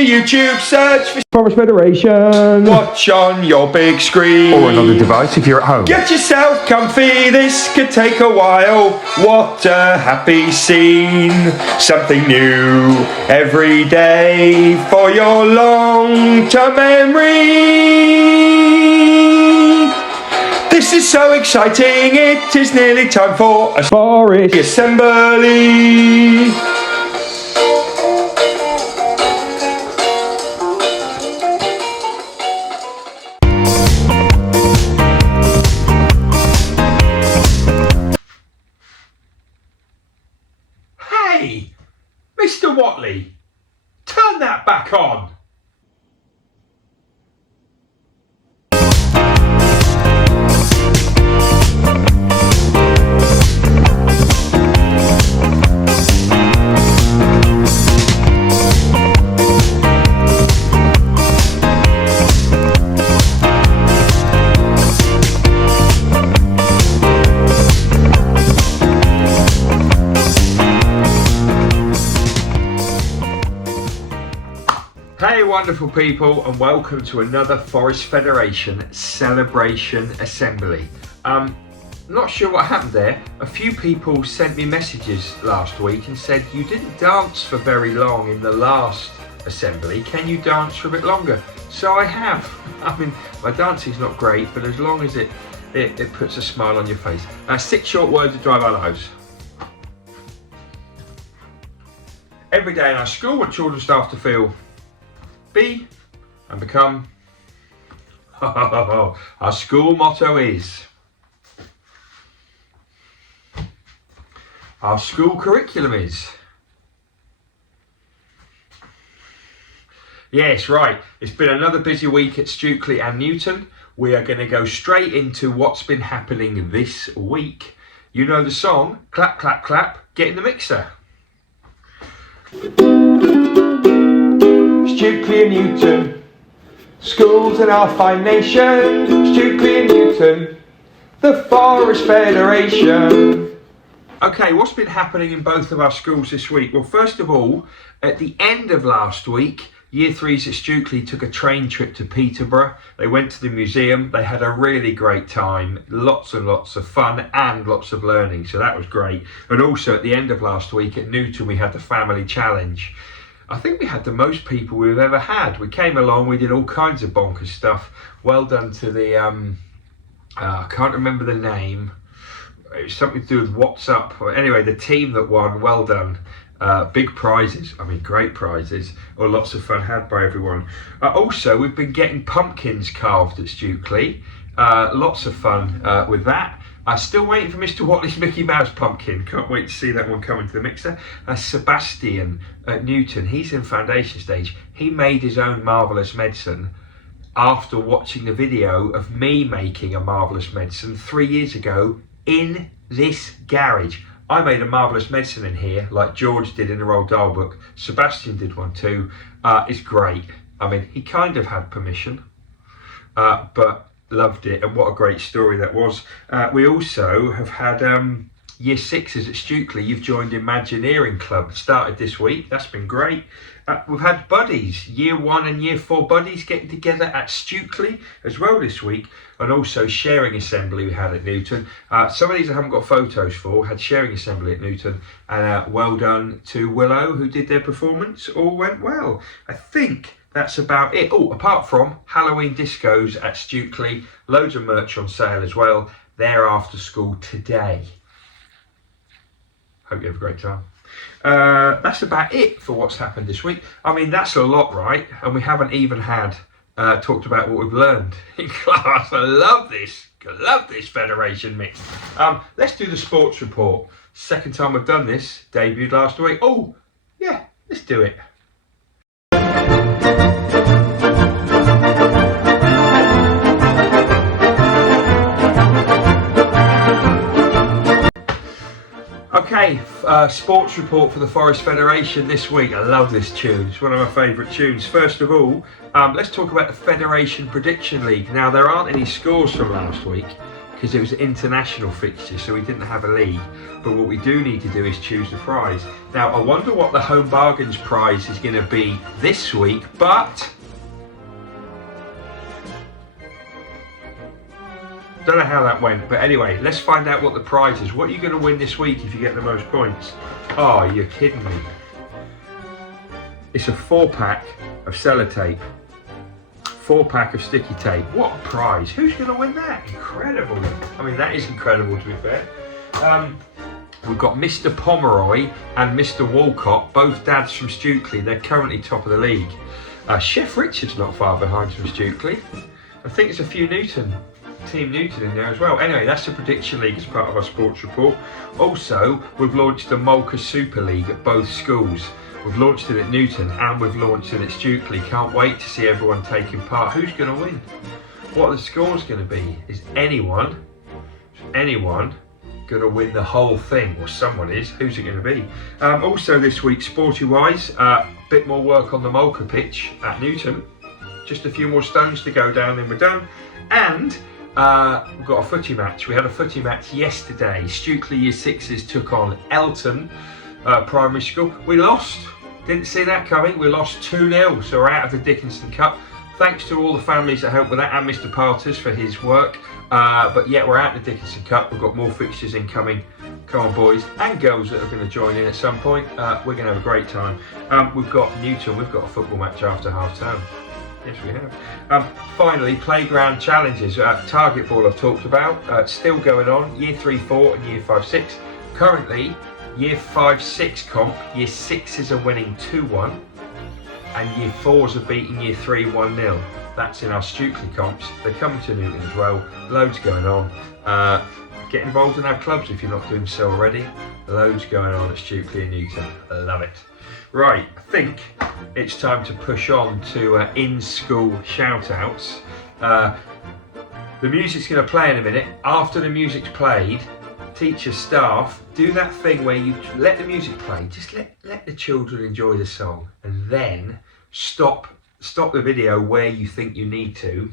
your YouTube, search for Forest Federation. watch on your big screen. Or another device if you're at home. Get yourself comfy, this could take a while. What a happy scene. Something new every day for your long-term memory. This is so exciting, it is nearly time for a Forest assembly. Hey, Mr. Watley, turn that back on. Hey wonderful people, and welcome to another Forest Federation Celebration Assembly. Not sure what happened there. A few people sent me messages last week and said you didn't dance for very long in the last assembly. Can you dance for a bit longer? So I have. I mean, my dancing's not great, but as long as it puts a smile on your face. 6 short words to drive our lives. Every day in our school, want children staff to feel be and become. Our school motto is. Our school curriculum is. Yes, right. It's been another busy week at Stukely and Newton. We are going to go straight into what's been happening this week. You know the song, clap, clap, clap, get in the mixer. Stukely and Newton, schools in our fine nation. Stukely and Newton, the Forest Federation. Okay, what's been happening in both of our schools this week? Well, first of all, at the end of last week, Year 3s at Stukely took a train trip to Peterborough. They went to the museum. They had a really great time. Lots and lots of fun and lots of learning, so that was great. And also at the end of last week at Newton, we had the family challenge. I think we had the most people we've ever had. We came along, we did all kinds of bonkers stuff. Well done to the, I can't remember the name. It was something to do with What's Up. Anyway, the team that won, well done. Big prizes, I mean great prizes, or lots of fun had by everyone. Also, we've been getting pumpkins carved at Stukely. Lots of fun with that. Still waiting for Mr. Watley's Mickey Mouse pumpkin. Can't wait to see that one come into the mixer. Sebastian at Newton, he's in foundation stage. He made his own Marvellous Medicine after watching the video of me making a Marvellous Medicine 3 years ago in this garage. I made a Marvellous Medicine in here, like George did in the Roald Dahl book. Sebastian did one too. It's great. I mean, he kind of had permission, but loved it, and what a great story that was. We also have had Year 6s at Stukely. You've joined Imagineering Club, started this week. That's been great. We've had buddies, Year 1 and Year 4 buddies getting together at Stukely as well this week, and also sharing assembly we had at Newton. Some of these I haven't got photos for, had sharing assembly at Newton, and well done to Willow who did their performance. All went well. I think that's about it. Oh, apart from Halloween discos at Stukely, loads of merch on sale as well. They're after school today. Hope you have a great time. That's about it for what's happened this week. I mean, that's a lot, right? And we haven't even had talked about what we've learned in class. I love this Federation mix. Let's do the sports report. Second time we've done this, debuted last week. Oh, yeah, let's do it. Okay, sports report for the Forest Federation this week. I love this tune, it's one of my favourite tunes. First of all, let's talk about the Federation Prediction League. Now, there aren't any scores from last week because it was international fixtures, so we didn't have a league. But what we do need to do is choose the prize. Now, I wonder what the Home Bargains prize is going to be this week, but don't know how that went. But anyway, let's find out what the prize is. What are you going to win this week if you get the most points? Oh, you're kidding me. It's a 4-pack of sellotape. 4-pack of sticky tape. What a prize. Who's going to win that? Incredible. I mean, that is incredible, to be fair. We've got Mr. Pomeroy and Mr. Walcott, both dads from Stukely. They're currently top of the league. Chef Richard's not far behind from Stukely. I think there's a few Team Newton in there as well. Anyway, that's the Prediction League as part of our sports report. Also, we've launched the Molka Super League at both schools. We've launched it at Newton and we've launched it at Stukely. Can't wait to see everyone taking part. Who's going to win? What are the scores going to be? Is anyone going to win the whole thing? Or someone is. Who's it going to be? Also this week, sporty-wise, a bit more work on the Molka pitch at Newton. Just a few more stones to go down and we're done. And we've got a footy match. We had a footy match yesterday. Stukely Year 6s took on Elton Primary School. We lost. Didn't see that coming. We lost 2-0, so we're out of the Dickinson Cup. Thanks to all the families that helped with that and Mr. Parters for his work. But yeah, we're out of the Dickinson Cup. We've got more fixtures incoming. Come on, boys and girls that are going to join in at some point. We're going to have a great time. We've got Newton. We've got a football match after half term. Yes, we have. Finally, playground challenges. Target ball I've talked about. Still going on. Year 3-4 and Year 5-6. Currently, Year 5-6 comp, Year 6s are winning 2-1 and Year 4s are beating Year 3 1-0. That's in our Stukely comps. They're coming to Newton as well. Loads going on. Get involved in our clubs if you're not doing so already. Loads going on at Stukely and Newton. I love it. Right, I think it's time to push on to in-school shout-outs. The music's going to play in a minute. After the music's played, teachers, staff, do that thing where you let the music play, just let the children enjoy the song, and then stop the video where you think you need to.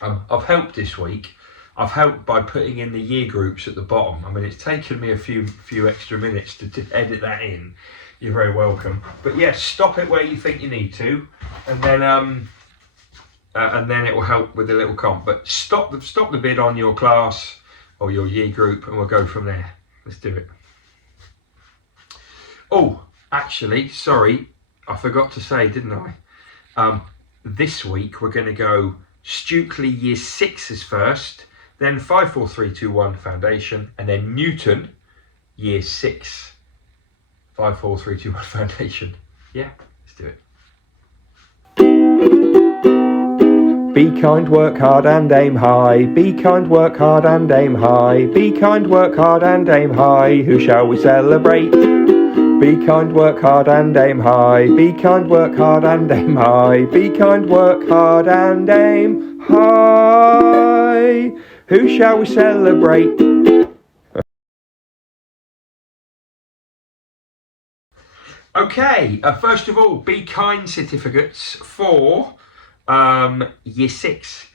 I've helped this week. I've helped by putting in the year groups at the bottom. I mean, it's taken me a few extra minutes to edit that in. You're very welcome. But yeah, stop it where you think you need to, and then it will help with the little comp. But stop the vid on your class or your year group, and we'll go from there. Let's do it. Oh, actually, sorry, I forgot to say, didn't I? This week we're going to go Stukely Year 6s first, then 5-4-3-2-1 Foundation, and then Newton Year 6 5-4-3-2-1 Foundation. Yeah, let's do it. Be kind, work hard and aim high. Be kind, work hard and aim high. Be kind, work hard and aim high. Who shall we celebrate? Be kind, work hard and aim high. Be kind, work hard and aim high. Be kind, work hard and aim high. Who shall we celebrate? Okay, first of all, Be Kind certificates for Year 6.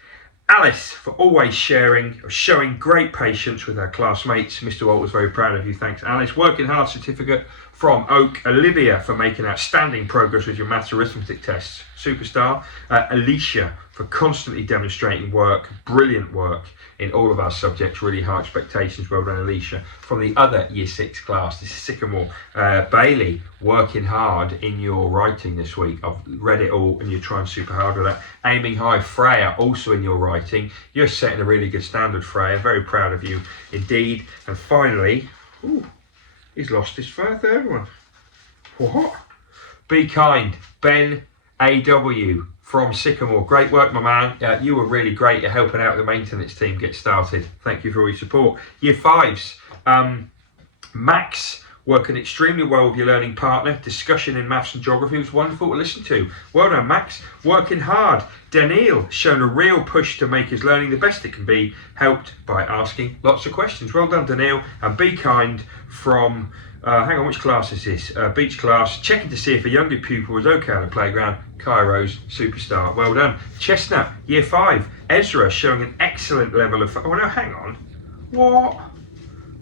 Alice, for always showing great patience with her classmates. Mr. Walt was very proud of you. Thanks, Alice. Working Hard certificate from Oak. Olivia, for making outstanding progress with your maths arithmetic tests. Superstar. Alicia, for constantly demonstrating work, brilliant work in all of our subjects. Really high expectations. Well done, Alicia. From the other Year 6 class, this is Sycamore. Bailey, working hard in your writing this week. I've read it all and you're trying super hard with that. Aiming high. Freya, also in your writing. You're setting a really good standard, Freya. Very proud of you indeed. And finally, he's lost his third one. What? Be Kind, Ben AW from Sycamore. Great work, my man. You were really great. You're helping out the maintenance team get started. Thank you for all your support. Year 5s. Max, working extremely well with your learning partner. Discussion in maths and geography was wonderful to listen to. Well done, Max. Working hard. Daniel, shown a real push to make his learning the best it can be, helped by asking lots of questions. Well done, Daniel. And Be Kind from, hang on, which class is this? Beach class, checking to see if a younger pupil was okay on the playground. Kairos, superstar. Well done. Chestnut, Year 5. Ezra showing an excellent level of... Oh no, hang on. What?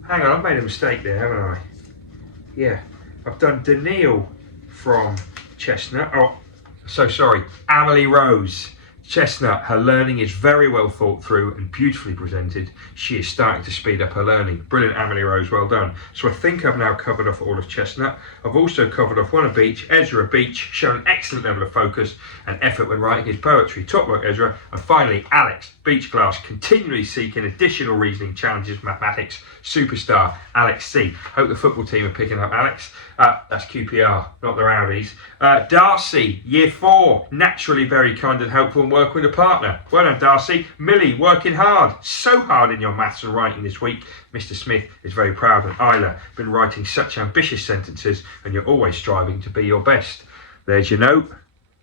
Hang on, I've made a mistake there, haven't I? Yeah, I've done Daniil from Chestnut. Oh, so sorry. Amelie Rose. Chestnut, her learning is very well thought through and beautifully presented. She is starting to speed up her learning. Brilliant, Amelie Rose, well done. So I think I've now covered off all of Chestnut. I've also covered off one of Beach, Ezra Beach, shown an excellent level of focus and effort when writing his poetry. Top work, Ezra. And finally, Alex, Beach class, continually seeking additional reasoning challenges, mathematics, superstar, Alex C. Hope the football team are picking up Alex. That's QPR, not the Rowdies. Darcy, year 4, naturally very kind and helpful and work with a partner. Well done, Darcy. Millie, working hard, so hard in your maths and writing this week. Mr. Smith is very proud, and Isla, been writing such ambitious sentences, and you're always striving to be your best. There's your note.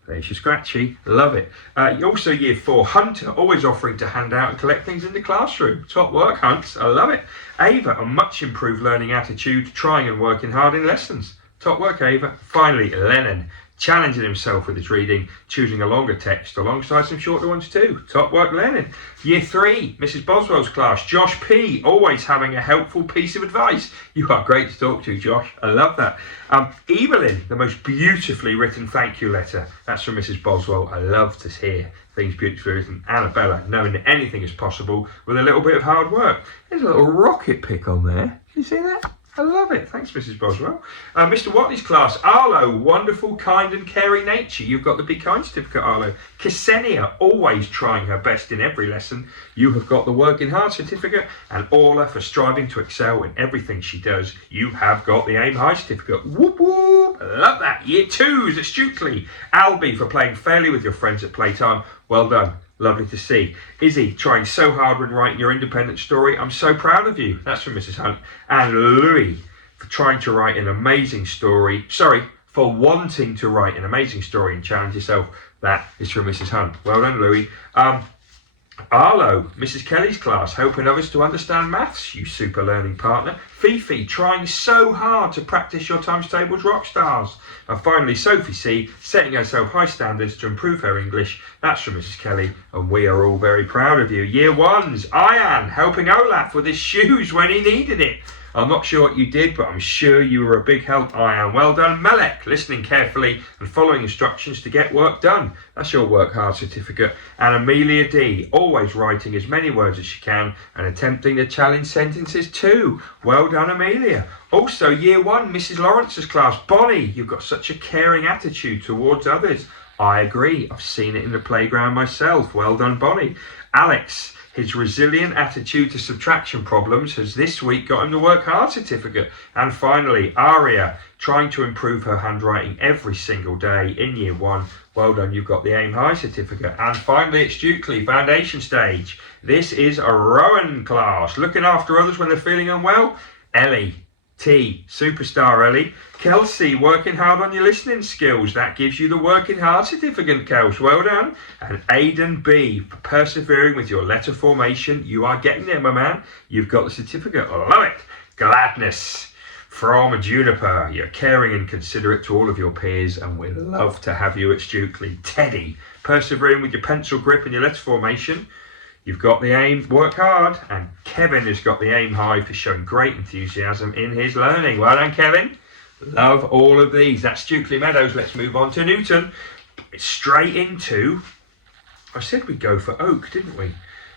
There's your scratchy. Love it. Also year 4, Hunter, always offering to hand out and collect things in the classroom. Top work, Hunts. I love it. Ava, a much improved learning attitude, trying and working hard in lessons. Top work, Ava. Finally, Lennon, challenging himself with his reading, choosing a longer text alongside some shorter ones too. Top work, Lennon. Year 3, Mrs. Boswell's class, Josh P, always having a helpful piece of advice. You are great to talk to, Josh. I love that. Evelyn, the most beautifully written thank you letter. That's from Mrs. Boswell. I love to hear things beautifully written. Annabella, knowing that anything is possible with a little bit of hard work. There's a little rocket pick on there. Can you see that? I love it. Thanks, Mrs. Boswell. Mr. Watley's class, Arlo, wonderful, kind and caring nature. You've got the Be Kind certificate, Arlo. Ksenia, always trying her best in every lesson. You have got the Working Hard certificate. And Orla, for striving to excel in everything she does. You have got the Aim High certificate. Whoop whoop. I love that. Year 2s at Stukely. Albie, for playing fairly with your friends at playtime. Well done. Lovely to see. Izzy, trying so hard when writing your independent story. I'm so proud of you. That's from Mrs. Hunt. And Louis, for trying to write an amazing story. Sorry, for wanting to write an amazing story and challenge yourself. That is from Mrs. Hunt. Well done, Louis. Arlo, Mrs. Kelly's class, helping others to understand maths, you super learning partner. Fifi, trying so hard to practice your times tables rock stars. And finally, Sophie C, setting herself high standards to improve her English. That's from Mrs. Kelly, and we are all very proud of you. Year 1s, Ian, helping Olaf with his shoes when he needed it. I'm not sure what you did, but I'm sure you were a big help, Ian. Well done. Melek, listening carefully and following instructions to get work done. That's your Work Hard certificate. And Amelia D, always writing as many words as she can and attempting to challenge sentences too. Well done, Amelia. Also, year 1, Mrs. Lawrence's class. Bonnie, you've got such a caring attitude towards others. I agree. I've seen it in the playground myself. Well done, Bonnie. Alex, his resilient attitude to subtraction problems has this week got him the Work Hard certificate. And finally, Aria, trying to improve her handwriting every single day in year 1. Well done, you've got the Aim High certificate. And finally, it's Stukely, foundation stage. This is a Rowan class, looking after others when they're feeling unwell. Ellie T, superstar Ellie. Kelsey, working hard on your listening skills. That gives you the Working Hard certificate, Kels. Well done. And Aidan B, for persevering with your letter formation. You are getting there, my man. You've got the certificate. I love it. Gladness from Juniper. You're caring and considerate to all of your peers, and we'd love to have you at Stukely. Teddy, persevering with your pencil grip and your letter formation. You've got the Aim, Work Hard. And Kevin has got the Aim High for showing great enthusiasm in his learning. Well done, Kevin. Love all of these. That's Stukely Meadows. Let's move on to Newton. It's straight into... I said we'd go for Oak, didn't we?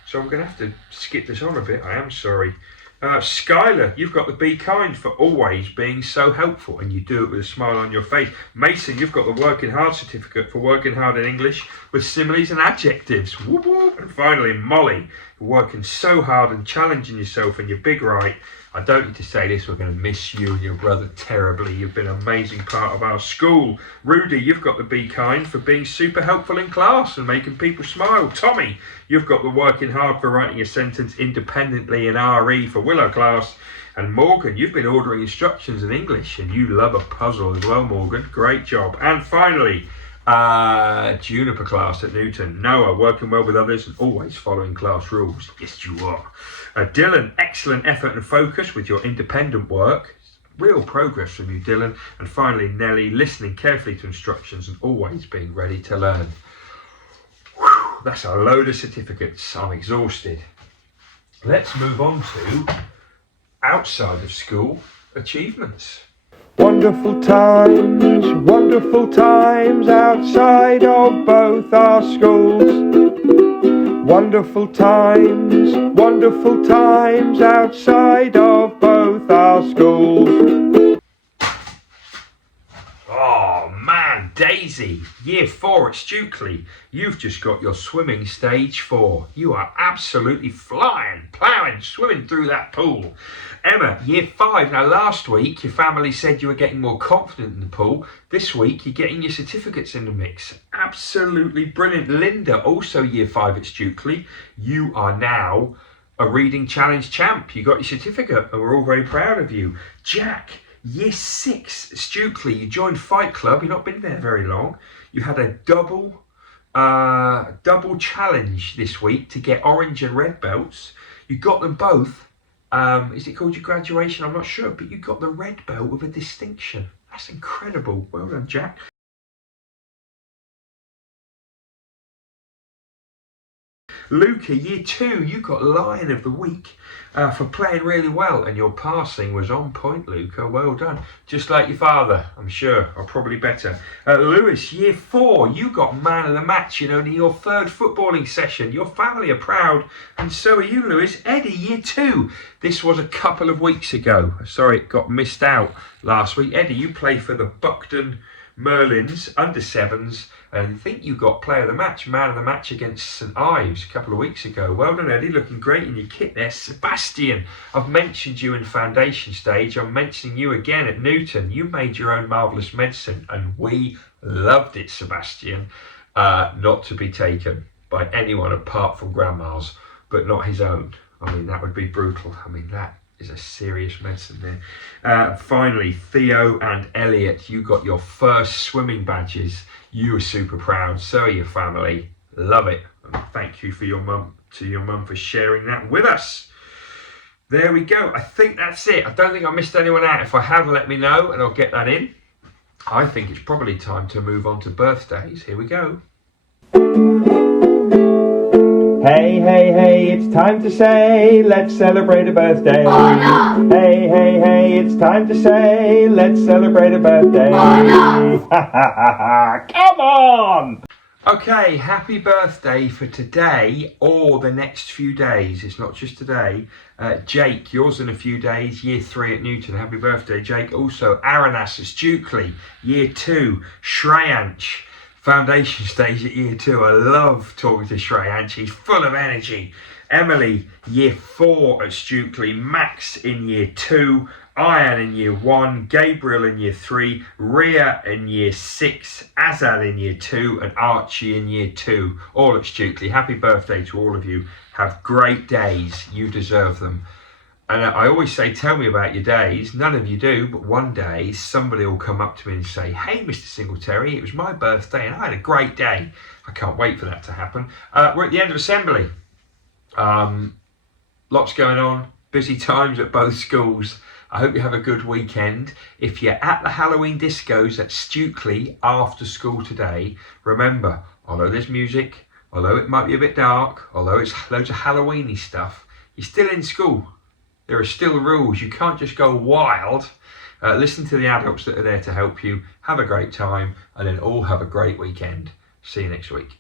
So I'm going to have to skip this on a bit. I am sorry. Skylar, you've got the Be Kind for always being so helpful, and you do it with a smile on your face. Mason, you've got the Working Hard certificate for working hard in English with similes and adjectives. Whoop, whoop. And finally, Molly, working so hard and challenging yourself in your big right. I don't need to say this, we're going to miss you and your brother terribly. You've been an amazing part of our school. Rudy, you've got the Be Kind for being super helpful in class and making people smile. Tommy, you've got the Working Hard for writing a sentence independently in RE for Willow class. And Morgan, you've been ordering instructions in English and you love a puzzle as well, Morgan. Great job. And finally, Juniper class at Newton. Noah, working well with others and always following class rules. Yes, you are. Dylan, excellent effort and focus with your independent work. Real progress from you, Dylan. And finally, Nelly, listening carefully to instructions and always being ready to learn. Whew. that's a load of certificates. I'm exhausted. Let's move on to outside of school achievements. Wonderful times outside of both our schools. Wonderful times outside of both our schools. Oh man, Daisy, year 4 at Stukely. You've just got your swimming stage 4. You are absolutely flying, ploughing, swimming through that pool. Emma, year 5. Now last week your family said you were getting more confident in the pool. This week you're getting your certificates in the mix. Absolutely brilliant. Linda, also year 5 at Stukely. You are now a reading challenge champ. You got your certificate and we're all very proud of you. Jack, year 6 at Stukely. You joined Fight Club. You've not been there very long. You had a double challenge this week to get orange and red belts. You got them both. Is it called your graduation? I'm not sure, but you got the red belt with a distinction. That's incredible. Well done, Jack. Luca, year 2, you got Lion of the Week for playing really well, and your passing was on point, Luca. Well done. Just like your father, I'm sure, or probably better. Lewis, year 4, you got man of the match in only your 3rd footballing session. Your family are proud, and so are you, Lewis. Eddie, year 2. This was a couple of weeks ago. Sorry, it got missed out last week. Eddie, you play for the Buckton Merlins under 7s, and I think you got player of the match, man of the match against St Ives a couple of weeks ago. Well done, Eddie, looking great in your kit there. Sebastian, I've mentioned you in foundation stage. I'm mentioning you again at Newton. You made your own marvellous medicine and we loved it, Sebastian. Not to be taken by anyone apart from grandma's, but not his own. I mean, that would be brutal. I mean, that is a serious medicine there. Finally, Theo and Elliot, you got your first swimming badges. You were super proud. So are your family. Love it. And thank you for your mum for sharing that with us. There we go. I think that's it. I don't think I missed anyone out. If I have, let me know and I'll get that in. I think it's probably time to move on to birthdays. Here we go. Hey, hey, hey, it's time to say, let's celebrate a birthday. Oh, no. Hey, hey, hey, it's time to say, let's celebrate a birthday. Oh, no. Come on! Okay, happy birthday for today or the next few days. It's not just today. Jake, yours in a few days, year 3 at Newton. Happy birthday, Jake. Also, Aranas at Stukely, year 2. Shreyansh, foundation stage at year 2. I love talking to Shreyansh. He's full of energy. Emily, year 4 at Stukely. Max in year 2. Ian in year 1, Gabriel in year 3, Ria in year 6, Azad in year 2, and Archie in year 2, all at Stukely. Happy birthday to all of you. Have great days. You deserve them. And I always say, tell me about your days. None of you do, but one day somebody will come up to me and say, hey, Mr. Singletary, it was my birthday and I had a great day. I can't wait for that to happen. We're at the end of assembly. Lots going on. Busy times at both schools. I hope you have a good weekend. If you're at the Halloween discos at Stukely after school today, remember, although there's music, although it might be a bit dark, although it's loads of Halloweeny stuff, you're still in school. There are still rules. You can't just go wild. Listen to the adults that are there to help you. Have a great time and then all have a great weekend. See you next week.